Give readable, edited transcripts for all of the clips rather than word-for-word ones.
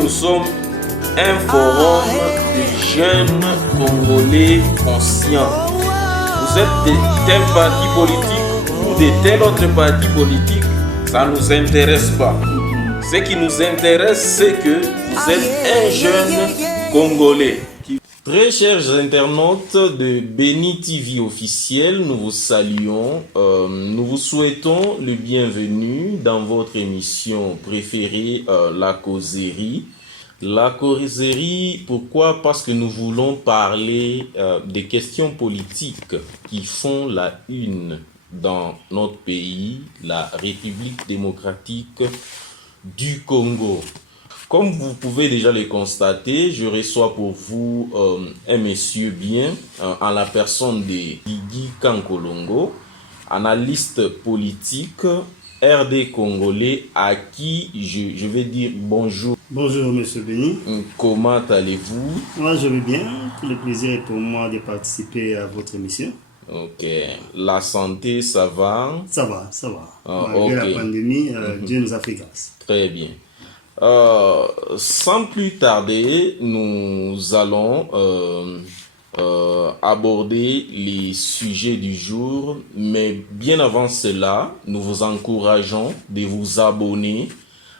nous sommes un forum de jeunes Congolais conscients. Vous êtes de tel parti politique ou de tel autre parti politique, ça ne nous intéresse pas. Ce qui nous intéresse, c'est que vous êtes un jeune Congolais. Très chers internautes de Béni TV officiel, nous vous saluons. Nous vous souhaitons le bienvenu dans votre émission préférée, La Causerie. La Causerie, pourquoi? Parce que nous voulons parler des questions politiques qui font la une dans notre pays, la République démocratique du Congo. Comme vous pouvez déjà le constater, je reçois pour vous un monsieur bien, en la personne de Guigui Kankolongo, analyste politique, RD congolais, à qui je vais dire bonjour. Bonjour monsieur Béni. Comment allez-vous? Moi je vais bien, le plaisir est pour moi de participer à votre émission. Ok, la santé ça va? Ça va, ça va. Malgré la pandémie, Dieu nous a fait grâce. Très bien. Sans plus tarder, nous allons aborder les sujets du jour, mais bien avant cela, nous vous encourageons de vous abonner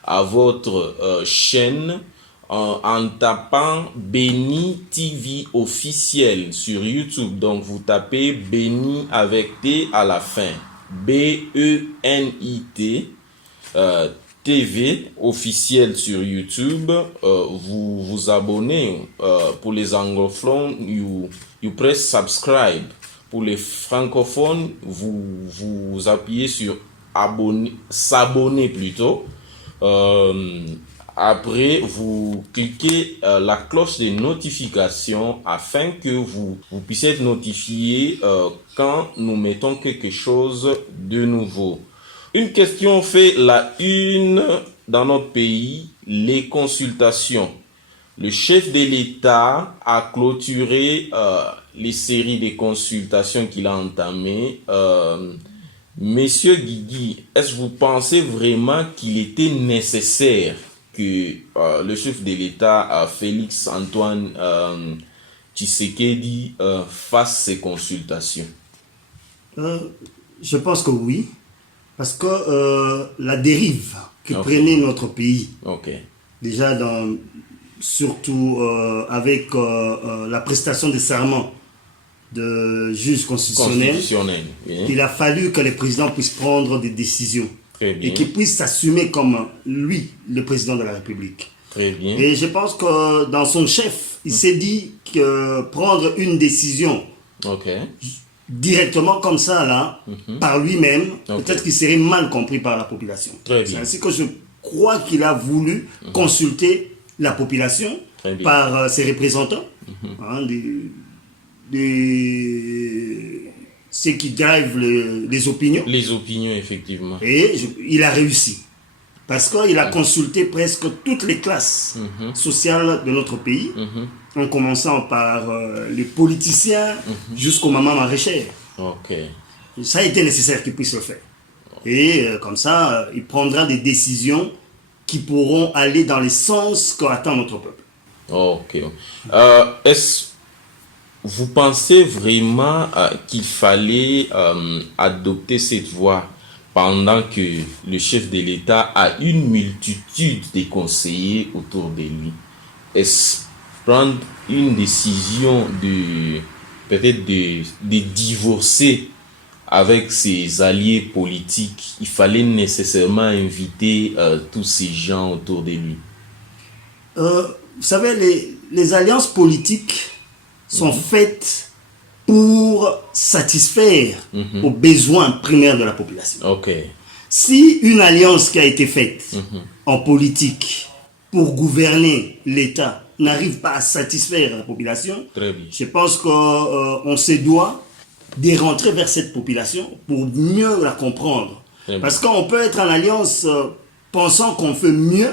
à votre chaîne en tapant Béni TV officiel sur YouTube. Donc vous tapez Béni avec T à la fin, B-E-N-I-T TV officiel sur YouTube. Vous vous abonnez. Pour les anglophones, you press subscribe. Pour les francophones, vous appuyez sur abonner, s'abonner plutôt. Après, vous cliquez la cloche de notification afin que vous puissiez être notifié quand nous mettons quelque chose de nouveau. Une question fait la une dans notre pays, les consultations. Le chef de l'État a clôturé les séries de consultations qu'il a entamées. Monsieur Guigui, est-ce que vous pensez vraiment qu'il était nécessaire que le chef de l'État, Félix Antoine Tshisekedi, fasse ces consultations? Je pense que oui. Parce que la dérive que prenait notre pays, déjà surtout avec la prestation de serment de juge constitutionnel, il a fallu que le président puisse prendre des décisions et qu'il puisse s'assumer comme lui, le président de la République. Très bien. Et je pense que dans son chef, il s'est dit que prendre une décision directement comme ça, là, par lui-même, peut-être qu'il serait mal compris par la population. C'est ainsi que je crois qu'il a voulu consulter la population par ses représentants, ceux qui drivent les opinions. Les opinions, effectivement. Et il a réussi. Parce qu'il a consulté presque toutes les classes sociales de notre pays, en commençant par les politiciens jusqu'aux mamans maraîchères. Ça a été nécessaire qu'il puisse le faire. Et comme ça, il prendra des décisions qui pourront aller dans le sens qu'attend notre peuple. Est-ce vous pensez vraiment qu'il fallait adopter cette voie pendant que le chef de l'État a une multitude de conseillers autour de lui? Est-ce prendre une décision peut-être de divorcer avec ses alliés politiques, il fallait nécessairement inviter tous ces gens autour de lui? Vous savez, les alliances politiques sont faites pour satisfaire aux besoins primaires de la population. Si une alliance qui a été faite en politique pour gouverner l'État n'arrive pas à satisfaire la population, je pense qu'on se doit de rentrer vers cette population pour mieux la comprendre. Parce qu'on peut être en alliance pensant qu'on fait mieux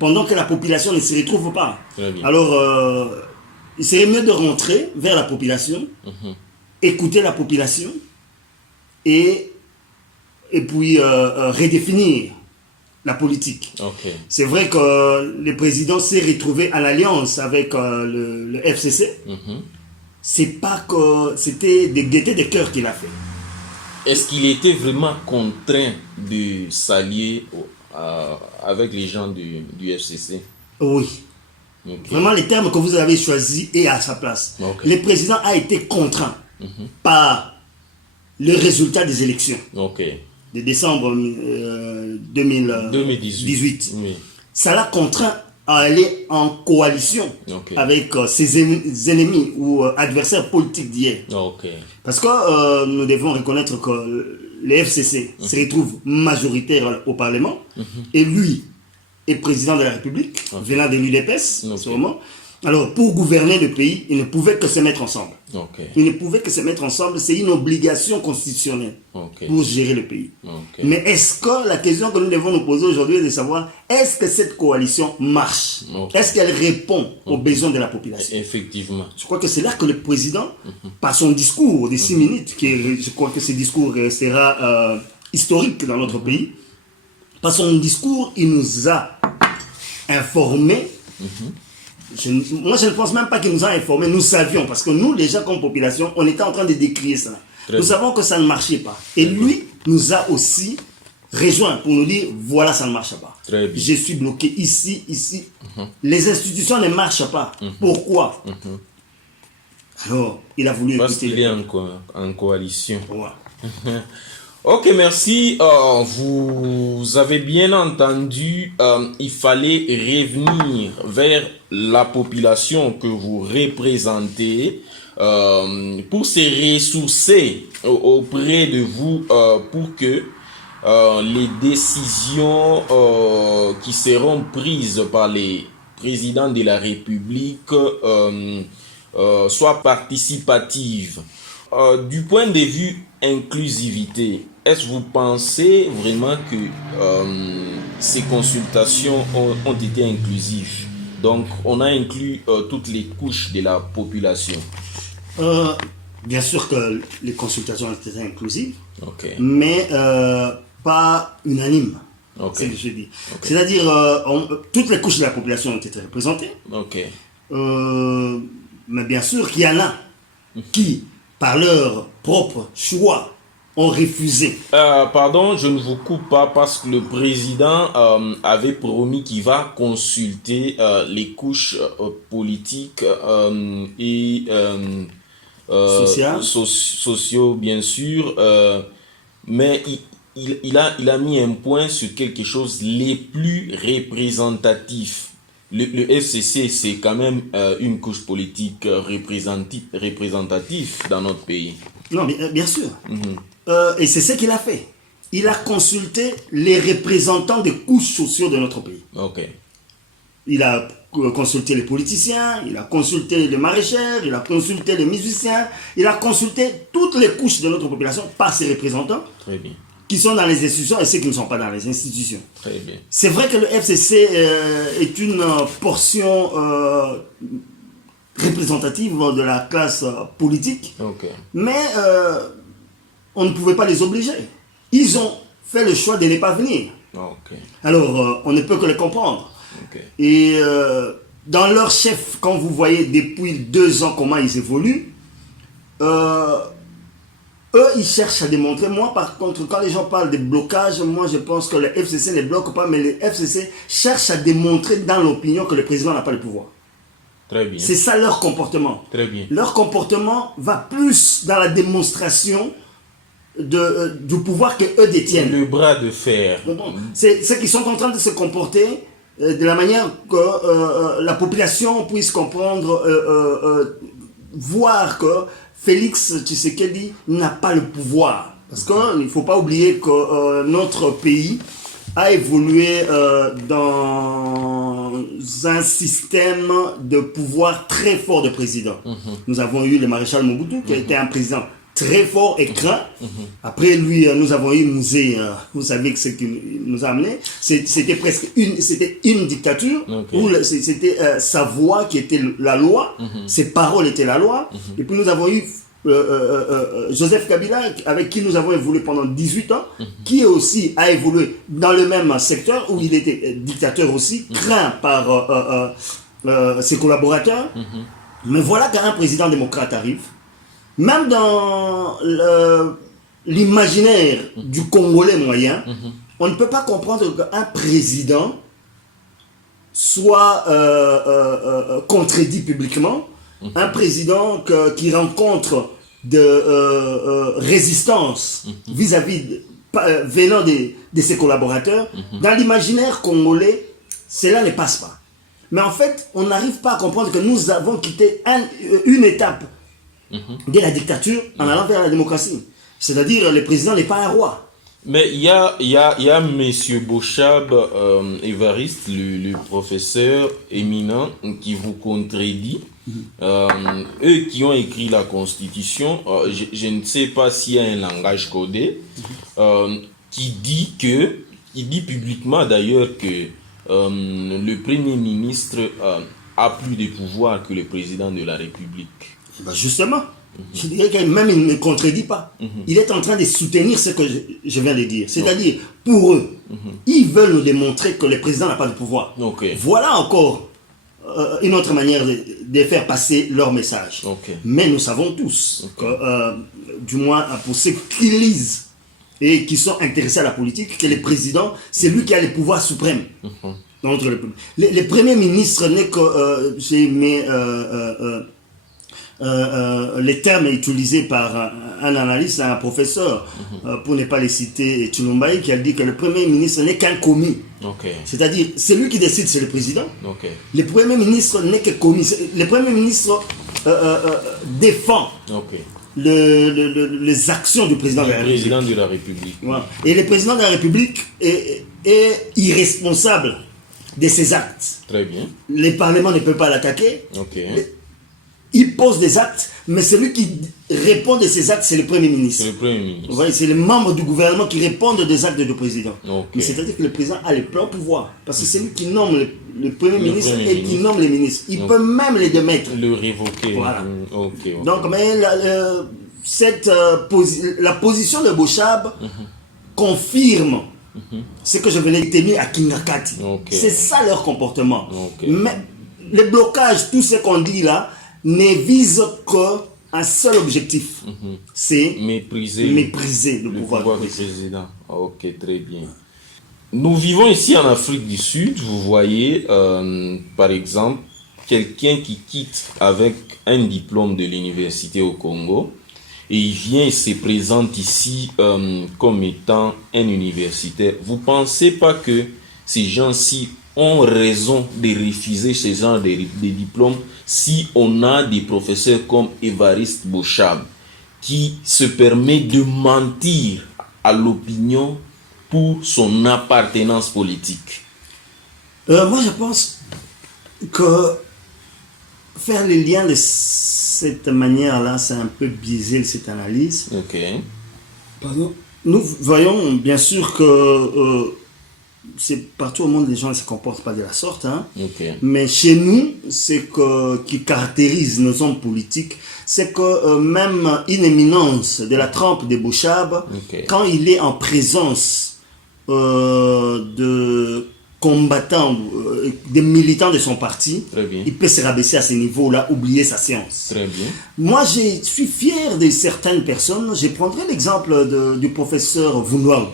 pendant que la population ne se retrouve pas. Alors, il serait mieux de rentrer vers la population, écouter la population et puis redéfinir la politique. Okay. C'est vrai que le président s'est retrouvé en alliance avec le FCC. C'est pas que c'était des gaietés de cœur qu'il a fait. Est-ce qu'il était vraiment contraint de s'allier avec les gens du FCC? Oui. Okay. Vraiment, les termes que vous avez choisis est à sa place. Okay. Le président a été contraint par le résultat des élections de décembre 2018. Oui. Ça l'a contraint à aller en coalition avec ses ennemis ou adversaires politiques d'hier. Parce que nous devons reconnaître que le FCC se retrouve majoritaire au Parlement et lui est président de la République, venant de l'UDPS en ce moment. Alors, pour gouverner le pays, il ne pouvait que se mettre ensemble. Il ne pouvait que se mettre ensemble, c'est une obligation constitutionnelle pour gérer le pays. Mais est-ce que la question que nous devons nous poser aujourd'hui est de savoir, est-ce que cette coalition marche? Est-ce qu'elle répond aux besoins de la population? Effectivement. Je crois que c'est là que le président, par son discours de 6 minutes, je crois que ce discours sera historique dans notre pays, par son discours, il nous a informés. Moi, je ne pense même pas qu'il nous a informés. Nous savions, parce que nous, déjà, comme population, on était en train de décrier ça. Nous savons que ça ne marchait pas. Et lui nous a aussi rejoint pour nous dire, voilà, ça ne marche pas. Je suis bloqué ici. Les institutions ne marchent pas. Pourquoi? Alors, il a voulu... Parce qu'il est en coalition. Ouais. Ok, merci. Vous avez bien entendu, il fallait revenir vers la population que vous représentez pour se ressourcer auprès de vous pour que les décisions qui seront prises par les présidents de la République soient participatives. Du point de vue inclusivité, est-ce que vous pensez vraiment que ces consultations ont été inclusives? Donc, on a inclus toutes les couches de la population. Bien sûr que les consultations ont été inclusives, mais pas unanimes. C'est ce que je dis. C'est-à-dire, toutes les couches de la population ont été représentées. Mais bien sûr qu'il y en a qui, par leur propre choix, ont refusé. Pardon, je ne vous coupe pas parce que le président avait promis qu'il va consulter les couches politiques et sociaux, bien sûr, mais il a mis un point sur quelque chose les plus représentatifs. Le FCC, c'est quand même une couche politique représentative dans notre pays. Non, bien sûr. Et c'est ce qu'il a fait. Il a consulté les représentants des couches sociales de notre pays. Il a consulté les politiciens, il a consulté les maraîchers, il a consulté les musiciens, il a consulté toutes les couches de notre population par ses représentants. Très bien. Qui sont dans les institutions et ceux qui ne sont pas dans les institutions. Très bien. C'est vrai que le FCC est une portion représentative de la classe politique, mais on ne pouvait pas les obliger. Ils ont fait le choix de ne pas venir. Alors, on ne peut que les comprendre. Et dans leur chef, quand vous voyez depuis 2 ans comment ils évoluent, eux, ils cherchent à démontrer. Moi, par contre, quand les gens parlent de blocage, moi, je pense que le FCC ne bloque pas, mais le FCC cherche à démontrer dans l'opinion que le président n'a pas le pouvoir. Très bien. C'est ça leur comportement. Très bien. Leur comportement va plus dans la démonstration du pouvoir qu'eux détiennent. Le bras de fer. C'est ceux qui sont en train de se comporter de la manière que la population puisse comprendre, voir que Félix Tshisekedi n'a pas le pouvoir. Parce qu'il ne faut pas oublier que notre pays a évolué dans un système de pouvoir très fort de président. Nous avons eu le maréchal Mobutu qui a été un président très fort et craint. Après lui, nous avons eu Mouzé. Vous savez que ce qu'il nous a amené, c'était presque une dictature où c'était sa voix qui était la loi, ses paroles étaient la loi. Et puis nous avons eu Joseph Kabila, avec qui nous avons évolué pendant 18 ans, qui aussi a évolué dans le même secteur, où il était dictateur aussi, craint par ses collaborateurs. Mais voilà qu'un président démocrate arrive. Même dans l'imaginaire du Congolais moyen, on ne peut pas comprendre qu'un président soit contredit publiquement, un président qui rencontre de résistance vis-à-vis venant de ses collaborateurs. Dans l'imaginaire congolais, cela ne passe pas. Mais en fait, on n'arrive pas à comprendre que nous avons quitté une étape de la dictature en allant vers la démocratie. C'est-à-dire, le président n'est pas un roi. Mais il y a M. Bochab Évariste, le professeur éminent, qui vous contredit. Eux qui ont écrit la Constitution, je ne sais pas s'il y a un langage codé, qui dit publiquement d'ailleurs que le Premier ministre a plus de pouvoir que le président de la République. Ben justement, je dirais que même il ne contredit pas. Il est en train de soutenir ce que je viens de dire. C'est-à-dire, pour eux, ils veulent nous démontrer que le président n'a pas de pouvoir. Voilà encore une autre manière de faire passer leur message. Mais nous savons tous que, du moins pour ceux qui lisent et qui sont intéressés à la politique, que le président, c'est lui qui a le pouvoir suprême. Le premier ministre n'est que... les termes utilisés par un analyste, un professeur, pour ne pas les citer, Tshilombaï, qui a dit que le premier ministre n'est qu'un commis. C'est-à-dire, c'est lui qui décide, c'est le président. Le premier ministre n'est que commis. Le premier ministre défend les actions du président de la République. Voilà. Et le président de la République est irresponsable de ses actes. Très bien. Le Parlement ne peut pas l'attaquer. Il pose des actes, mais celui qui répond de ces actes, c'est le Premier ministre. C'est les membres du gouvernement qui répondent des actes du président. Mais c'est-à-dire que le président a le plein pouvoir. Parce que c'est lui qui nomme le Premier ministre et qui nomme les ministres. Il peut même les démettre. Le révoquer. Voilà. Donc, mais la position de Bochab confirme ce que je venais de tenir à Kingakati. C'est ça leur comportement. Mais le blocage, tout ce qu'on dit là, ne vise qu'un seul objectif, c'est mépriser le pouvoir du président. Ok, très bien. Nous vivons ici en Afrique du Sud, vous voyez, par exemple, quelqu'un qui quitte avec un diplôme de l'université au Congo, et il vient et se présente ici comme étant un universitaire. Vous ne pensez pas que ces gens-ci ont raison de refuser ce genre de diplômes si on a des professeurs comme Évariste Bochab qui se permet de mentir à l'opinion pour son appartenance politique? Moi, je pense que faire les liens de cette manière-là, c'est un peu biaisé cette analyse. Pardon. Nous voyons bien sûr que c'est partout au monde, les gens ne se comportent pas de la sorte. Mais chez nous, ce qui caractérise nos hommes politiques, c'est que même une éminence de la trempe de Bochab, quand il est en présence de combattants, des militants de son parti, il peut se rabaisser à ce niveau-là, oublier sa séance. Moi, je suis fier de certaines personnes. Je prendrai l'exemple du professeur Vundwaou.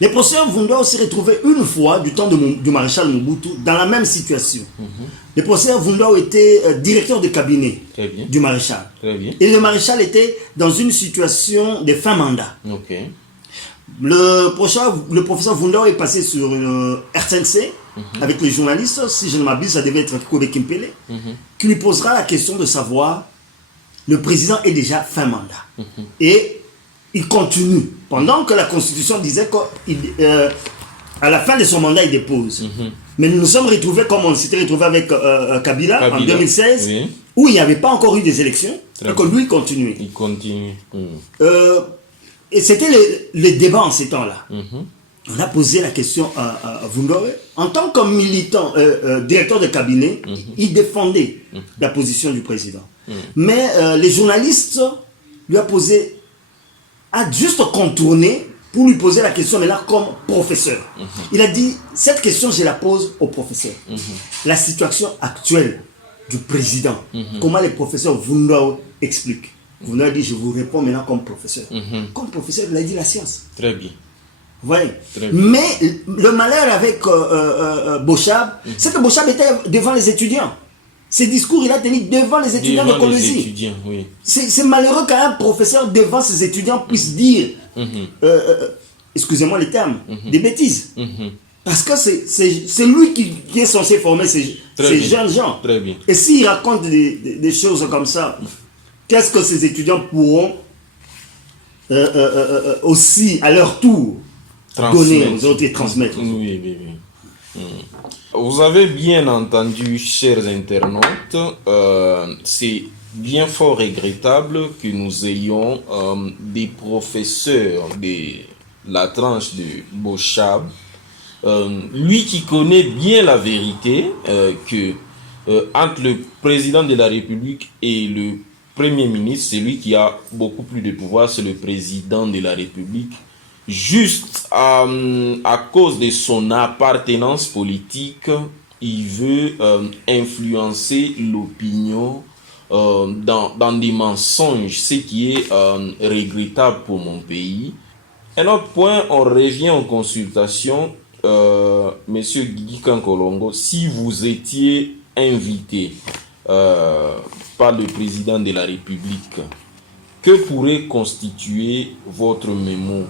Le professeur Vundwaou s'est retrouvé une fois, du temps du maréchal Mobutu, dans la même situation. Le professeur Vundwaou était directeur de cabinet du maréchal. Et le maréchal était dans une situation de fin mandat. Le professeur Vundwaou est passé sur une RTNC avec les journalistes, si je ne m'abuse, ça devait être Kobe Kimpele, qui lui posera la question de savoir, le président est déjà fin mandat. Et il continue, pendant que la Constitution disait qu'à la fin de son mandat, il dépose. Mais nous nous sommes retrouvés, comme on s'était retrouvé avec Kabila en 2016, où il n'y avait pas encore eu des élections, et que lui continuait. Il continue. Et c'était le débat en ces temps-là. On a posé la question à Vundwaou. En tant que militant, directeur de cabinet, il défendait la position du président. Mais les journalistes lui a juste contourné pour lui poser la question, mais là comme professeur. Il a dit, cette question, je la pose au professeur. La situation actuelle du président, comment les professeurs Vundao expliquent. Vundao dit, je vous réponds maintenant comme professeur. Comme professeur, il a dit la science. Très bien. Ouais. Mais le malheur avec Bochab, c'est que Bochab était devant les étudiants. Ses discours, il a tenu devant les étudiants de Colosie. Oui. C'est malheureux qu'un professeur devant ses étudiants puisse dire, excusez-moi les termes, des bêtises. Parce que c'est lui qui est censé former ces jeunes gens. Très bien. Et s'il raconte des choses comme ça, qu'est-ce que ces étudiants pourront aussi, à leur tour, donner aux autres et transmettre? Oui. Vous avez bien entendu, chers internautes, c'est bien fort regrettable que nous ayons des professeurs de la tranche de Bochab, lui qui connaît bien la vérité, que entre le président de la République et le Premier ministre, c'est lui qui a beaucoup plus de pouvoir, c'est le président de la République. Juste à cause de son appartenance politique, il veut influencer l'opinion dans des mensonges, ce qui est regrettable pour mon pays. Un autre point, on revient en consultation, Monsieur Guigui Kankolongo, si vous étiez invité par le président de la République, que pourrait constituer votre mémo?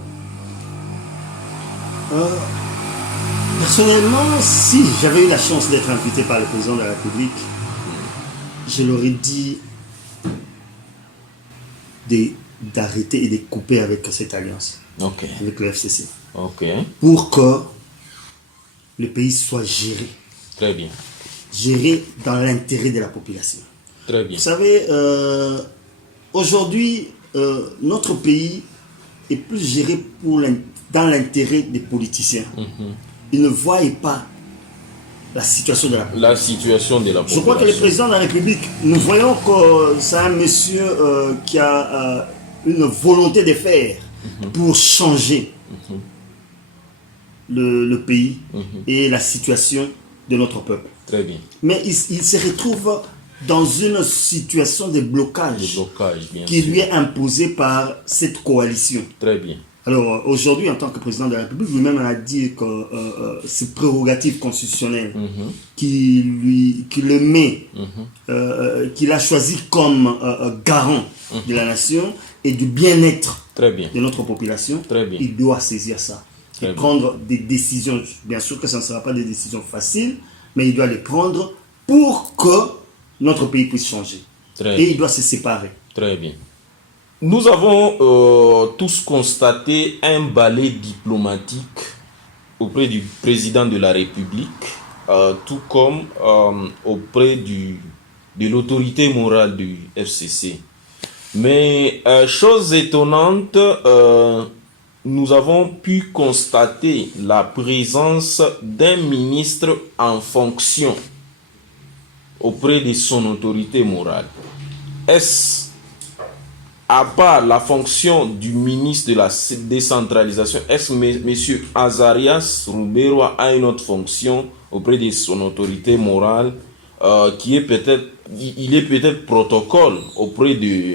Personnellement, si j'avais eu la chance d'être invité par le président de la République, je leur ai dit d'arrêter et de couper avec cette alliance, avec le FCC, pour que le pays soit géré. Très bien. Géré dans l'intérêt de la population. Très bien. Vous savez, aujourd'hui, notre pays est plus géré dans l'intérêt des politiciens. Ils ne voient pas la situation de la population. La situation de la population. Je crois que le président de la République, nous voyons que c'est un monsieur qui a une volonté de faire pour changer le pays et la situation de notre peuple. Très bien. Mais il se retrouve dans une situation de blocage, qui lui est imposée par cette coalition. Très bien. Alors aujourd'hui, en tant que président de la République, lui-même a dit que c'est prérogative constitutionnelle qui le met, qu'il a choisi comme garant de la nation et du bien-être de notre population. Il doit saisir ça et prendre des décisions. Bien sûr que ça ne sera pas des décisions faciles, mais il doit les prendre pour que notre pays puisse changer. Et il doit se séparer. Très bien. Nous avons tous constaté un balai diplomatique auprès du président de la République, tout comme auprès de l'autorité morale du FCC. Mais chose étonnante, nous avons pu constater la présence d'un ministre en fonction auprès de son autorité morale. Est-ce, à part la fonction du ministre de la décentralisation, est-ce que M. Azarias Roubero a une autre fonction auprès de son autorité morale qui est peut-être, il est peut-être protocole auprès de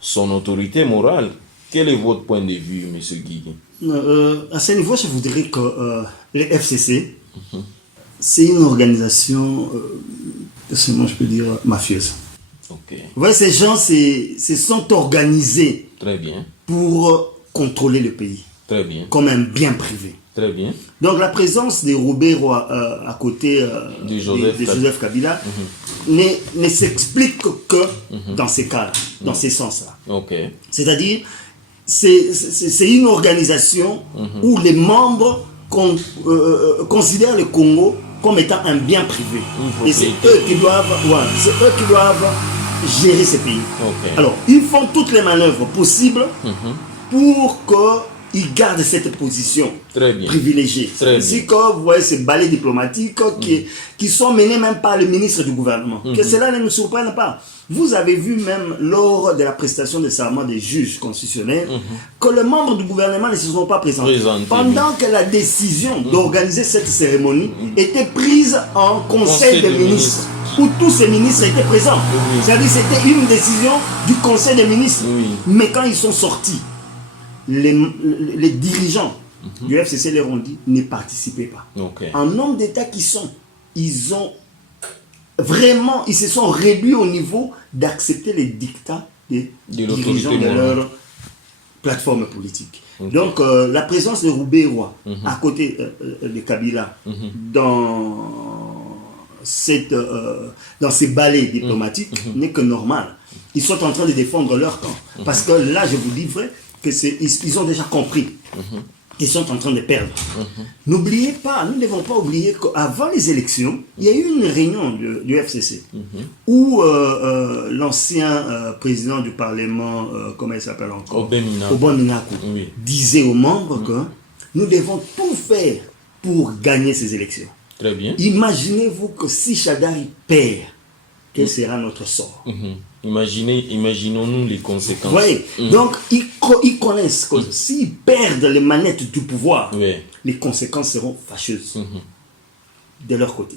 son autorité morale? Quel est votre point de vue, M. Guigui? À ce niveau, je voudrais que le FCC, c'est une organisation, je peux dire, mafieuse. Vous voyez, ces gens se sont organisés pour contrôler le pays. Comme un bien privé. Donc la présence de Roubero à côté de Joseph Kabila ne s'explique que dans ces cas-là, dans ces sens-là. C'est-à-dire, c'est une organisation où les membres considèrent le Congo comme étant un bien privé. Et c'est eux qui doivent gérer ces pays. Alors, ils font toutes les manœuvres possibles pour que ils gardent cette position Très bien. privilégiée. C'est ainsi que vous voyez ces balais diplomatiques qui sont menés même par le ministre du gouvernement. Que cela ne nous surprenne pas. Vous avez vu même lors de la prestation de serment des juges constitutionnels que les membres du gouvernement ne se sont pas présentés. Pendant que la décision d'organiser cette cérémonie était prise en conseil des ministres, où tous ces ministres étaient présents. C'est-à-dire que c'était une décision du conseil des ministres. Mais quand ils sont sortis, les dirigeants du FCC leur ont dit ne participez pas. En nombre d'États qui sont, ils se sont réduits au niveau d'accepter les dictats des dirigeants de leur plateforme politique. Donc la présence de Roubaix-Roy à côté de Kabila dans ces balais diplomatiques n'est que normal. Ils sont en train de défendre leur camp. Parce que là, je vous dis vrai, ils ont déjà compris. Ils sont en train de perdre. N'oubliez pas, nous ne devons pas oublier qu'avant les élections, il y a eu une réunion du FCC où l'ancien président du Parlement, comment il s'appelle encore, Obon Minakou, disait aux membres que nous devons tout faire pour gagner ces élections. Très bien. Imaginez-vous que si Chadari perd, quel sera notre sort? Imaginons-nous les conséquences. Oui, donc ils connaissent que s'ils perdent les manettes du pouvoir, les conséquences seront fâcheuses de leur côté.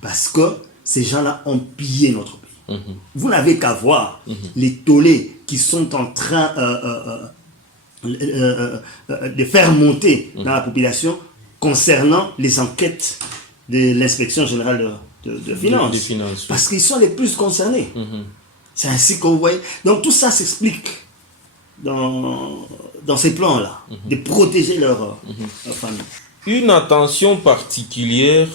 Parce que ces gens-là ont pillé notre pays. Vous n'avez qu'à voir les tollés qui sont en train de faire monter dans la population concernant les enquêtes de l'inspection générale de finances. Parce qu'ils sont les plus concernés. C'est ainsi qu'on voit. Donc tout ça s'explique dans ces plans-là, de protéger leur famille. Une attention particulière,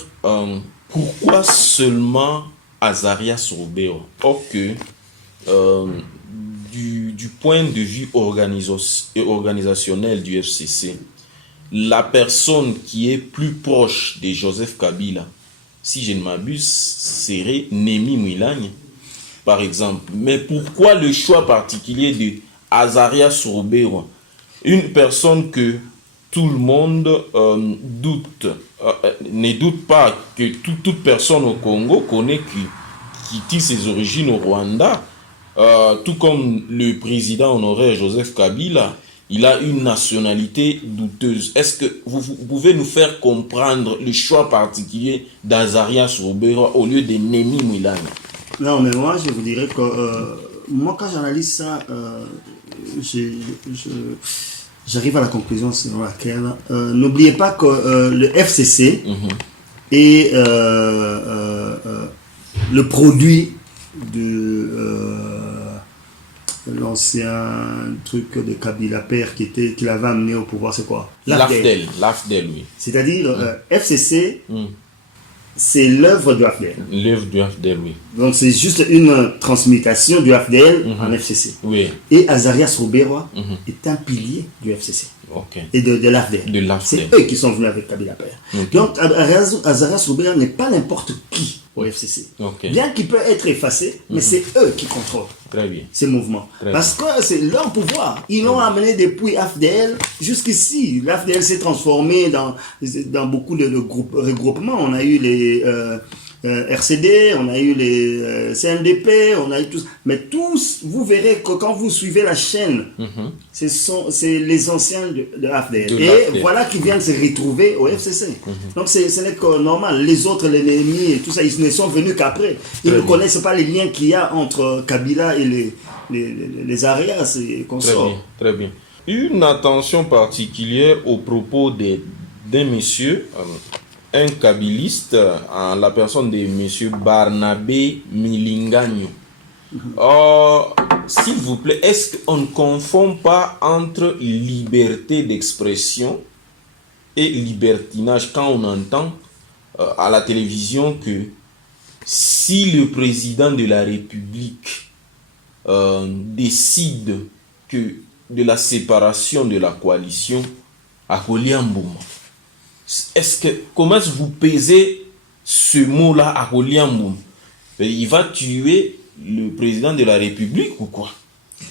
pourquoi seulement Azarias Roubaix? Or que du point de vue organisationnel du FCC, la personne qui est plus proche de Joseph Kabila, si je ne m'abuse, serait Némi Mouilagne, par exemple. Mais pourquoi le choix particulier de Azarias Roubaix, une personne que tout le monde ne doute pas, que toute personne au Congo connaît, qui tire ses origines au Rwanda, tout comme le président honoraire Joseph Kabila, il a une nationalité douteuse. Est-ce que vous pouvez nous faire comprendre le choix particulier d'Azarias Roubaix au lieu de Némi Mouilagne? Non, mais moi, je vous dirais que moi, quand j'analyse ça, j'arrive à la conclusion selon laquelle n'oubliez pas que le FCC est le produit de l'ancien truc de Kabila père qui l'avait amené au pouvoir, c'est quoi? L'AFDEL, oui. C'est-à-dire, FCC, c'est l'œuvre du AFDEL. L'œuvre du AFDEL, oui. Donc c'est juste une transmutation du AFDEL en FCC. Oui. Et Azarias Roubaix est un pilier du FCC. Et de l'AFDEL. C'est eux qui sont venus avec Kabila père. Donc Azarias Roubaix n'est pas n'importe qui au FCC. Bien qu'il peut être effacé, mais c'est eux qui contrôlent ces mouvements. Parce que c'est leur pouvoir. Ils l'ont amené depuis AFDL jusqu'ici. L'AFDL s'est transformé dans beaucoup de regroupements. On a eu les RCD, on a eu les CNDP, on a eu tous. Mais tous, vous verrez que quand vous suivez la chaîne, c'est les anciens de AFDL. Et voilà qui viennent se retrouver au FCC. Donc ce n'est que normal. Les autres, les ennemis et tout ça, ils ne sont venus qu'après. Ils ne connaissent pas les liens qu'il y a entre Kabila et les Arias et consorts. Très bien. Une attention particulière au propos d'un monsieur, un kabiliste, en la personne de monsieur Barnabé Milingagno. S'il vous plaît, est-ce qu'on ne confond pas entre liberté d'expression et libertinage quand on entend à la télévision que si le président de la République décide de la séparation de la coalition à Koliamboum, comment est-ce que vous pesez ce mot-là à Koliamboum? Il va tuer le président de la République ou quoi?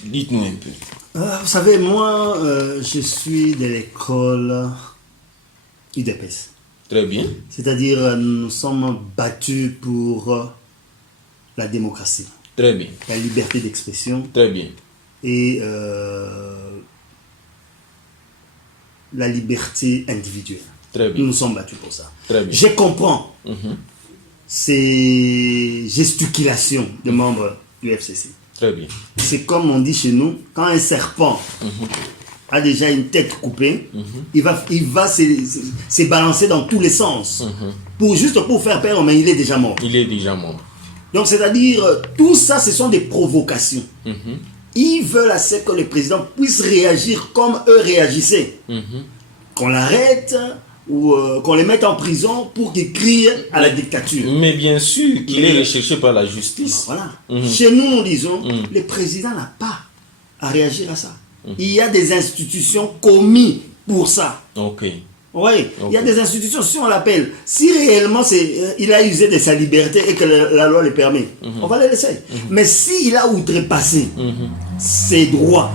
Dites-nous un peu. Vous savez, moi, je suis de l'école UDPS. Très bien. C'est-à-dire, nous sommes battus pour la démocratie. Très bien. La liberté d'expression. Très bien. Et la liberté individuelle. Très bien. Nous nous sommes battus pour ça. Très bien. Je comprends ces gesticulations de membres du FCC. Très bien. C'est comme on dit chez nous, quand un serpent a déjà une tête coupée, il va se balancer dans tous les sens. Juste pour faire peur, mais il est déjà mort. Il est déjà mort. Donc, c'est-à-dire, tout ça, ce sont des provocations. Ils veulent assez que le président puisse réagir comme eux réagissaient. Qu'on l'arrête ou qu'on les mette en prison pour qu'ils crient à la dictature. Mais bien sûr qu'il est recherché par la justice. Voilà. Chez nous, nous disons, le président n'a pas à réagir à ça. Il y a des institutions commises pour ça. Ok. Oui, il y a des institutions, si on l'appelle, si réellement il a usé de sa liberté et que la loi le permet, on va le laisser. Mais s'il a outrepassé ses droits,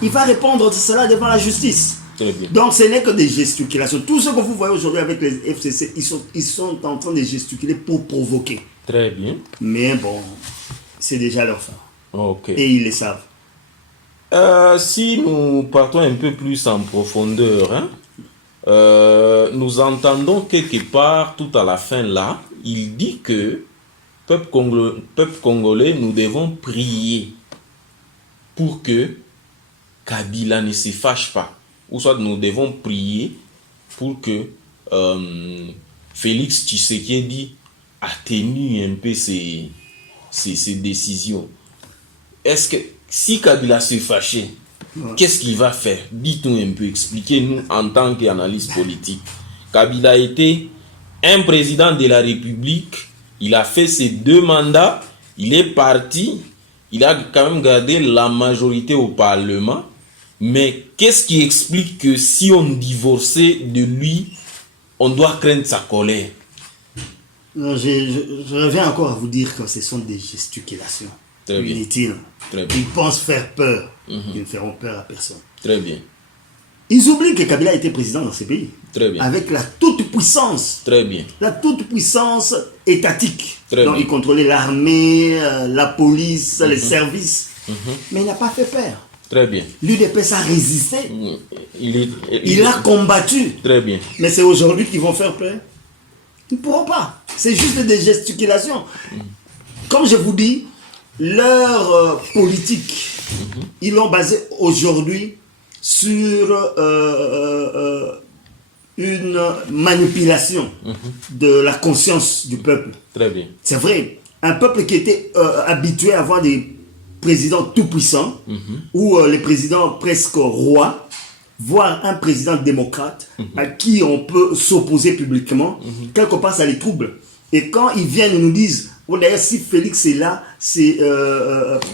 il va répondre de cela devant la justice. Donc ce n'est que des gesticulations. Tout ce que vous voyez aujourd'hui avec les FCC, ils sont en train de gesticuler pour provoquer. Très bien. Mais bon, c'est déjà leur fin. Ok. Et ils le savent. Si nous partons un peu plus en profondeur, hein, nous entendons quelque part, tout à la fin là, il dit que peuple congolais, nous devons prier pour que Kabila ne se fâche pas. Ou soit nous devons prier pour que Félix Tshisekedi atténue un peu ses décisions. Est-ce que si Kabila se fâchait, qu'est-ce qu'il va faire? Dites-nous un peu, expliquez-nous en tant qu'analyste politique. Kabila était un président de la République, il a fait ses 2 mandats, il est parti, il a quand même gardé la majorité au Parlement. Mais qu'est-ce qui explique que si on divorçait de lui, on doit craindre sa colère? Non, je reviens encore à vous dire que ce sont des gesticulations. Très bien. Inutiles. Très bien. Ils pensent faire peur. Ils ne feront peur à personne. Très bien. Ils oublient que Kabila était président dans ce pays. Très bien. Avec la toute-puissance. Très bien. La toute-puissance étatique. Très Donc bien. il contrôlait l'armée, la police, les services. Mais il n'a pas fait peur. Très bien. L'UDPS a résisté. Il a combattu. Très bien. Mais c'est aujourd'hui qu'ils vont faire peur. Ils ne pourront pas. C'est juste des gesticulations. Comme je vous dis, leur politique, ils l'ont basée aujourd'hui sur une manipulation de la conscience du peuple. Très bien. C'est vrai. Un peuple qui était habitué à avoir des président tout-puissant, ou les présidents presque rois, voire un président démocrate à qui on peut s'opposer publiquement, quelque part ça les trouble. Et quand ils viennent et nous disent, oh, d'ailleurs si Félix est là, c'est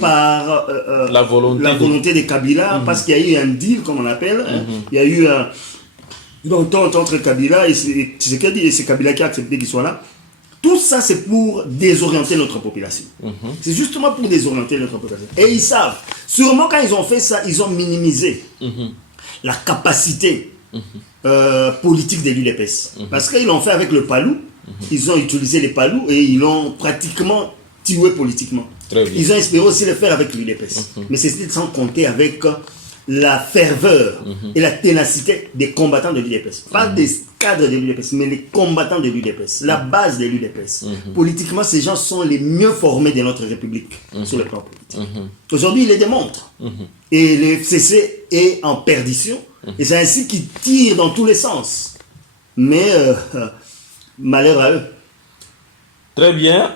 par la volonté de Kabila, parce qu'il y a eu un deal, comme on appelle, il y a eu une entente entre Kabila et c'est Kabila qui a accepté qu'il soit là. Tout ça, c'est pour désorienter notre population. C'est justement pour désorienter notre population. Et ils savent. Sûrement, quand ils ont fait ça, ils ont minimisé la capacité politique de l'UDPS. Parce qu'ils l'ont fait avec le Palou. Ils ont utilisé les Palous et ils l'ont pratiquement tué politiquement. Ils ont espéré aussi le faire avec l'UDPS. Mais c'était sans compter avec la ferveur et la ténacité des combattants de l'UDPS. Pas des cadres de l'UDPS, mais les combattants de l'UDPS, la base de l'UDPS. Politiquement, ces gens sont les mieux formés de notre République sur le plan politique. Aujourd'hui, ils les démontrent. Et le FCC est en perdition. Et c'est ainsi qu'ils tirent dans tous les sens. Mais malheur à eux. Très bien.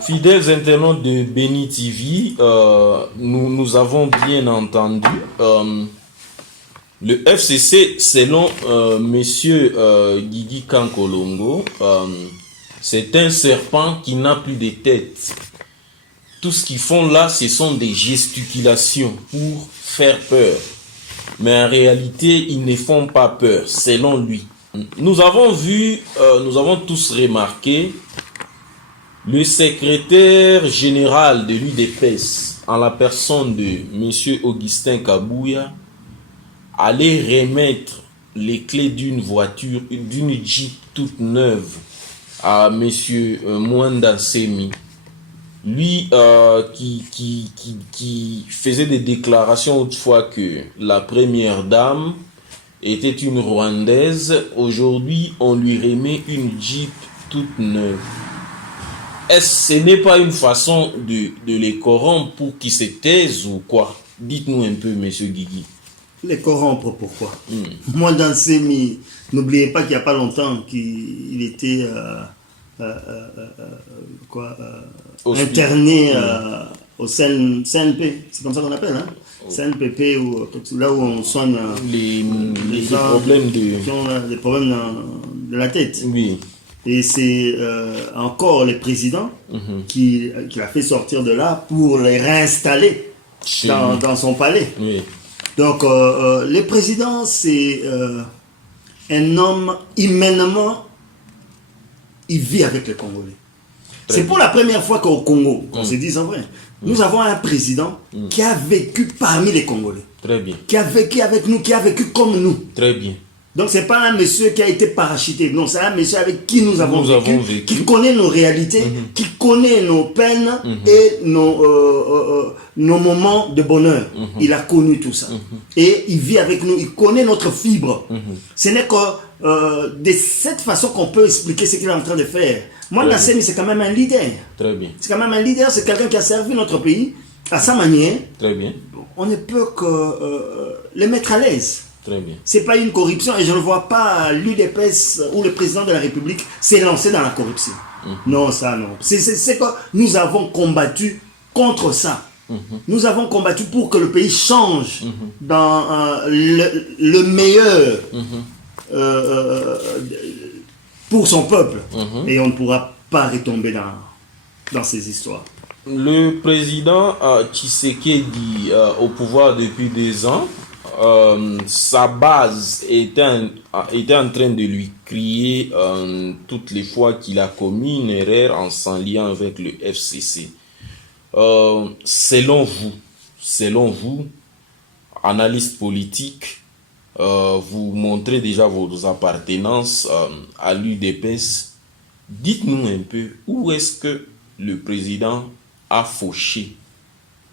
Fidèles internautes de Béni TV, nous avons bien entendu le FCC, selon monsieur Guigui Kankolongo, c'est un serpent qui n'a plus de tête. Tout ce qu'ils font là, ce sont des gesticulations pour faire peur. Mais en réalité, ils ne font pas peur, selon lui. Nous avons vu, nous avons tous remarqué Le secrétaire général de l'UDPS, en la personne de M. Augustin Kabouya, allait remettre les clés d'une voiture, d'une Jeep toute neuve à M. Mwanda Semi. Lui qui faisait des déclarations autrefois que la première dame était une Rwandaise, aujourd'hui on lui remet une Jeep toute neuve. Est-ce ce n'est pas une façon de les corrompre pour qu'ils se taisent ou quoi? Dites-nous un peu, monsieur Guigui. Les corrompre, pourquoi? Moi, dans Semi, n'oubliez pas qu'il n'y a pas longtemps qu'il était interné au CNP. C'est comme ça qu'on appelle, hein? CNPP, là où on soigne les problèmes qui ont des problèmes de la tête. Oui. Et c'est encore le président qui l'a fait sortir de là pour les réinstaller dans son palais. Oui. Donc, le président, c'est un homme humainement, il vit avec les Congolais. C'est pour la première fois qu'au Congo, qu'on se dise en vrai, nous avons un président qui a vécu parmi les Congolais. Très bien. Qui a vécu avec nous, qui a vécu comme nous. Très bien. Donc, ce n'est pas un monsieur qui a été parachuté. Non, c'est un monsieur avec qui nous avons vécu, qui connaît nos réalités, qui connaît nos peines et nos moments de bonheur. Il a connu tout ça. Et il vit avec nous, il connaît notre fibre. Ce n'est que de cette façon qu'on peut expliquer ce qu'il est en train de faire. Moi, Nassemi, c'est quand même un leader. Très bien. C'est quand même un leader, c'est quelqu'un qui a servi notre pays à sa manière. Très bien. On ne peut que les mettre à l'aise. Très bien. C'est pas une corruption et je ne vois pas l'UDPS ou le président de la République s'élancer dans la corruption. Non, ça non. C'est que nous avons combattu contre ça. Nous avons combattu pour que le pays change dans le meilleur pour son peuple. Et on ne pourra pas retomber dans ces histoires. Le président Tshisekedi au pouvoir depuis 2 ans, sa base était en train de lui crier toutes les fois qu'il a commis une erreur en s'en liant avec le FCC. Selon vous, analyste politique, vous montrez déjà vos appartenances à l'UDPS. Dites-nous un peu où est-ce que le président a fauché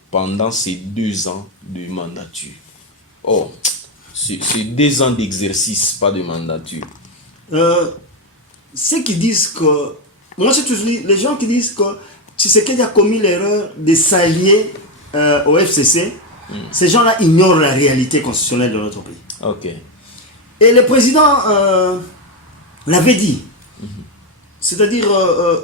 pendant ces 2 ans de mandature. Oh, c'est 2 ans d'exercice, pas de mandature. Ceux qui disent que... Moi, j'ai toujours dit, les gens qui disent que Tshisekedi a commis l'erreur de s'allier au FCC, ces gens-là ignorent la réalité constitutionnelle de notre pays. Ok. Et le président l'avait dit. C'est-à-dire,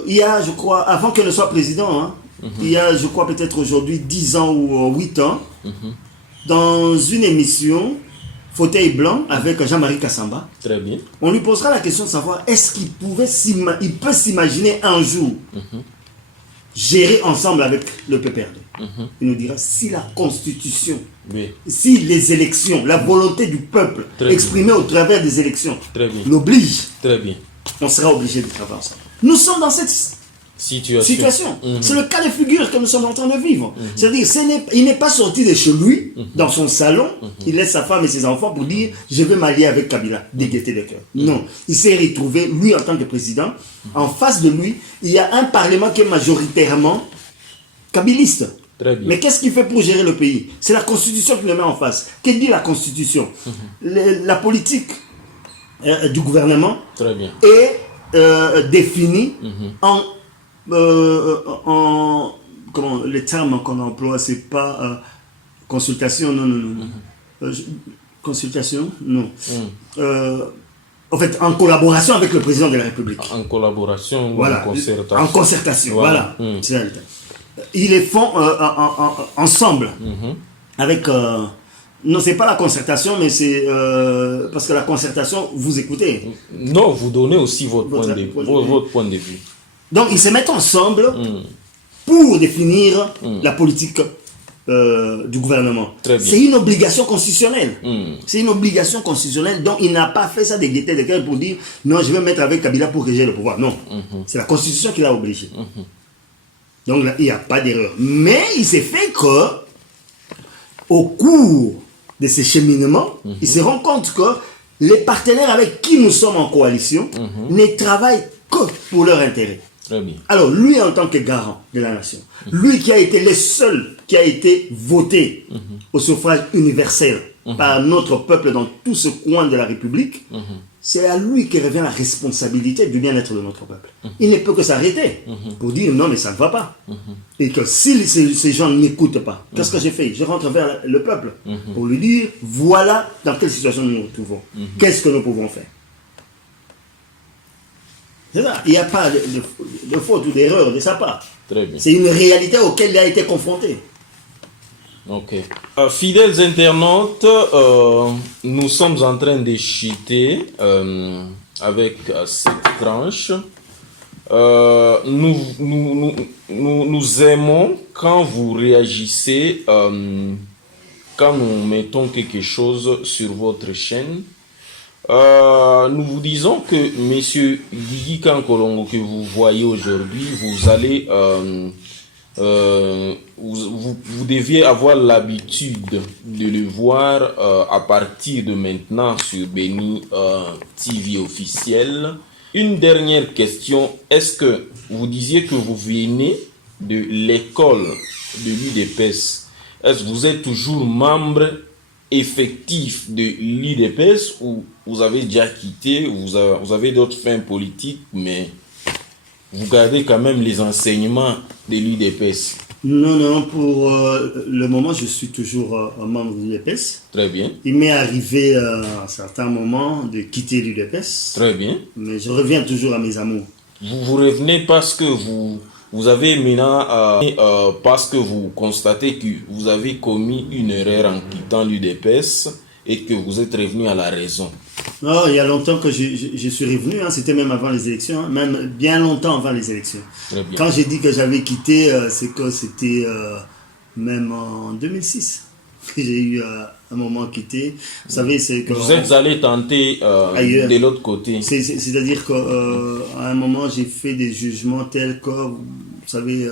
il y a, je crois, avant qu'il ne soit président, il y a, je crois, peut-être aujourd'hui 10 ans ou 8 ans, dans une émission Fauteuil Blanc avec Jean-Marie Kassamba. Très bien. On lui posera la question de savoir est-ce qu'il peut s'imaginer un jour gérer ensemble avec le PPRD. Il nous dira si la Constitution, si les élections, la volonté du peuple exprimée au travers des élections l'oblige, on sera obligé de travailler ensemble. Nous sommes dans cette situation. C'est le cas de figure que nous sommes en train de vivre. C'est-à-dire, il n'est pas sorti de chez lui, dans son salon, il laisse sa femme et ses enfants pour dire je vais m'allier avec Kabila, de gaieté de cœur. Non, il s'est retrouvé, lui en tant que président, en face de lui, il y a un parlement qui est majoritairement kabiliste. Mais qu'est-ce qu'il fait pour gérer le pays? C'est la Constitution qui le met en face. Que dit la Constitution? La politique du gouvernement est définie en comment les termes qu'on emploie, c'est pas consultation, non. Consultation, non. En fait, en collaboration avec le président de la République. En collaboration ou en concertation. En concertation, voilà. Ils les font ensemble. Avec... non, c'est pas la concertation, mais c'est... parce que la concertation, vous écoutez. Non, vous donnez aussi votre point de vue. Donc, ils se mettent ensemble pour définir la politique du gouvernement. C'est une obligation constitutionnelle. C'est une obligation constitutionnelle, donc il n'a pas fait ça de gaieté de cœur pour dire non, je vais mettre avec Kabila pour réger le pouvoir. Non, c'est la Constitution qui l'a obligé. Donc là, il n'y a pas d'erreur. Mais il s'est fait que, au cours de ces cheminements, il se rend compte que les partenaires avec qui nous sommes en coalition ne travaillent que pour leur intérêt. Très bien. Alors, lui, en tant que garant de la nation, lui qui a été le seul qui a été voté au suffrage universel par notre peuple dans tout ce coin de la République, c'est à lui que revient la responsabilité du bien-être de notre peuple. Il ne peut que s'arrêter pour dire non, mais ça ne va pas. Et que si ces gens n'écoutent pas, qu'est-ce que j'ai fait? Je rentre vers le peuple pour lui dire voilà dans quelle situation nous nous retrouvons. Qu'est-ce que nous pouvons faire? C'est ça. Il n'y a pas de faute ou d'erreur de sa part. Très bien. C'est une réalité auquel il a été confronté. Ok. Fidèles internautes, nous sommes en train de chuter avec cette tranche. Nous aimons quand vous réagissez, quand nous mettons quelque chose sur votre chaîne. Nous vous disons que M. Guigui Kankolongo que vous voyez aujourd'hui, vous allez... vous deviez avoir l'habitude de le voir à partir de maintenant sur Béni TV officiel. Une dernière question, est-ce que vous disiez que vous venez de l'école de l'UDPS? Est-ce que vous êtes toujours membre effectif de l'UDPS ou vous avez déjà quitté, vous avez d'autres fins politiques, mais vous gardez quand même les enseignements de l'UDPS? Non, pour le moment, je suis toujours un membre de l'UDPS. Très bien. Il m'est arrivé à un certain moment de quitter l'UDPS. Très bien. Mais je reviens toujours à mes amours. Vous revenez parce que vous avez maintenant, parce que vous constatez que vous avez commis une erreur en quittant l'UDPS et que vous êtes revenu à la raison. Non, il y a longtemps que je suis revenu, hein, c'était même avant les élections, hein, même bien longtemps avant les élections. Très bien. Quand j'ai dit que j'avais quitté, c'est que c'était même en 2006 que j'ai eu un moment quitté. Vous savez, c'est que... Vous êtes allé tenter ailleurs. de l'autre côté. C'est-à-dire qu'à un moment, j'ai fait des jugements tels que, vous savez,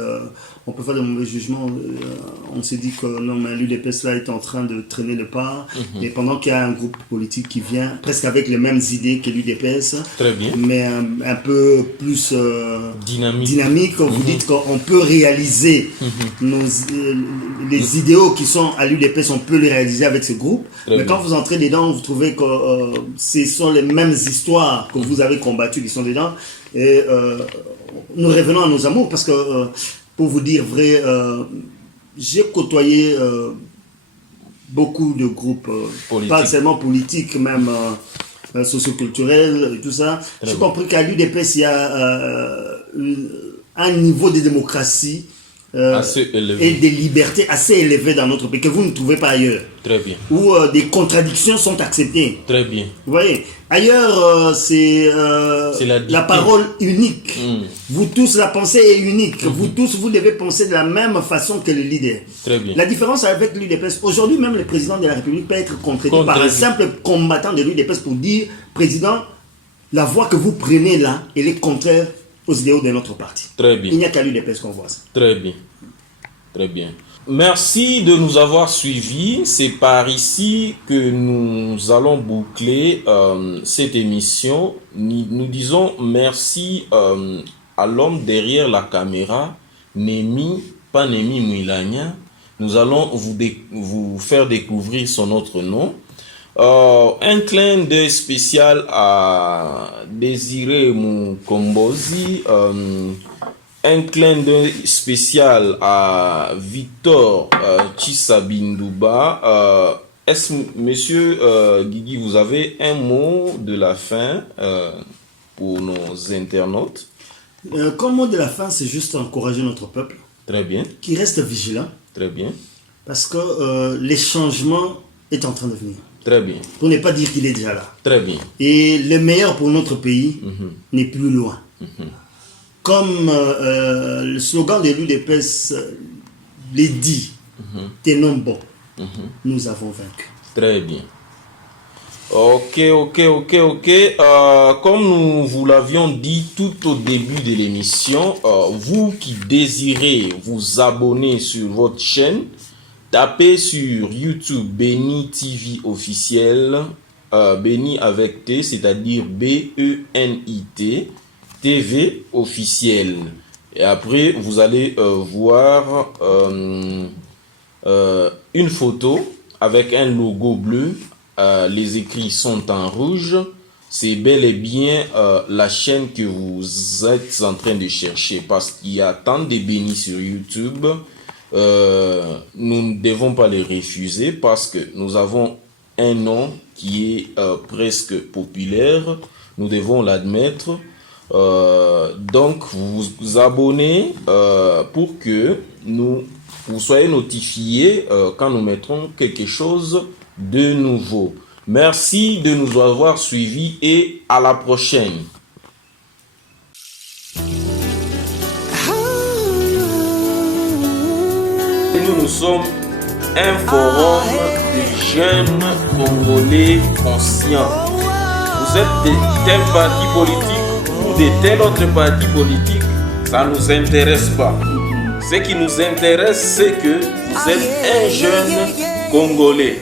on peut faire de mauvais jugements. On s'est dit que non, mais l'UDPS là est en train de traîner le pas. Et pendant qu'il y a un groupe politique qui vient, presque avec les mêmes idées que l'UDPS, très bien, mais un peu plus dynamique, vous dites qu'on peut réaliser les idéaux qui sont à l'UDPS, on peut les réaliser avec ce groupe. Très mais bien. Quand vous entrez dedans, vous trouvez que ce sont les mêmes histoires que vous avez combattues qui sont dedans. Et nous revenons à nos amours parce que, pour vous dire vrai, j'ai côtoyé beaucoup de groupes, pas seulement politiques, même socioculturels et tout ça. J'ai compris qu'à l'UDPS, il y a un niveau de démocratie et des libertés assez élevées dans notre pays que vous ne trouvez pas ailleurs. Très bien. Où des contradictions sont acceptées. Très bien. Vous voyez, ailleurs, c'est la parole unique. Vous tous, la pensée est unique. Vous tous, vous devez penser de la même façon que le leader. Très bien. La différence avec l'UDPS, aujourd'hui même le président de la République peut être contredit par un simple combattant de l'UDPS pour dire, président, la voie que vous prenez là, elle est contraire aux idéaux de notre parti. Très bien. Il n'y a qu'à l'UDPS qu'on voit ça. Très bien. Très bien. Merci de nous avoir suivis. C'est par ici que nous allons boucler cette émission. Nous disons merci à l'homme derrière la caméra, Némi, pas Némi Mouilania. Nous allons vous faire découvrir son autre nom. Un clin d'œil spécial à Désiré Mukombozi, un clin d'œil spécial à Victor Chisabindouba. Est-ce, monsieur Guigui, vous avez un mot de la fin pour nos internautes? Comme mot de la fin, c'est juste encourager notre peuple. Très bien. Qui reste vigilant. Très bien. Parce que les changements est en train de venir. Très bien. Pour ne pas dire qu'il est déjà là. Très bien. Et le meilleur pour notre pays n'est plus loin. Comme le slogan de l'UDPS les dit, tenons bon, nous avons vaincu. Très bien. Ok. Comme nous vous l'avions dit tout au début de l'émission, vous qui désirez vous abonner sur votre chaîne, tapez sur YouTube Béni TV officiel, Béni avec T, c'est-à-dire BENIT, TV officiel. Et après, vous allez voir une photo avec un logo bleu. Les écrits sont en rouge. C'est bel et bien la chaîne que vous êtes en train de chercher, parce qu'il y a tant de bénis sur YouTube. Nous ne devons pas les refuser parce que nous avons un nom qui est presque populaire. Nous devons l'admettre. Donc vous abonnez pour que vous soyez notifiés quand nous mettrons quelque chose de nouveau. Merci de nous avoir suivis et à la prochaine. Nous sommes un forum de jeunes Congolais conscients. Vous êtes de tel parti politique ou de tel autre parti politique, ça ne nous intéresse pas. Ce qui nous intéresse, c'est que vous êtes un jeune Congolais.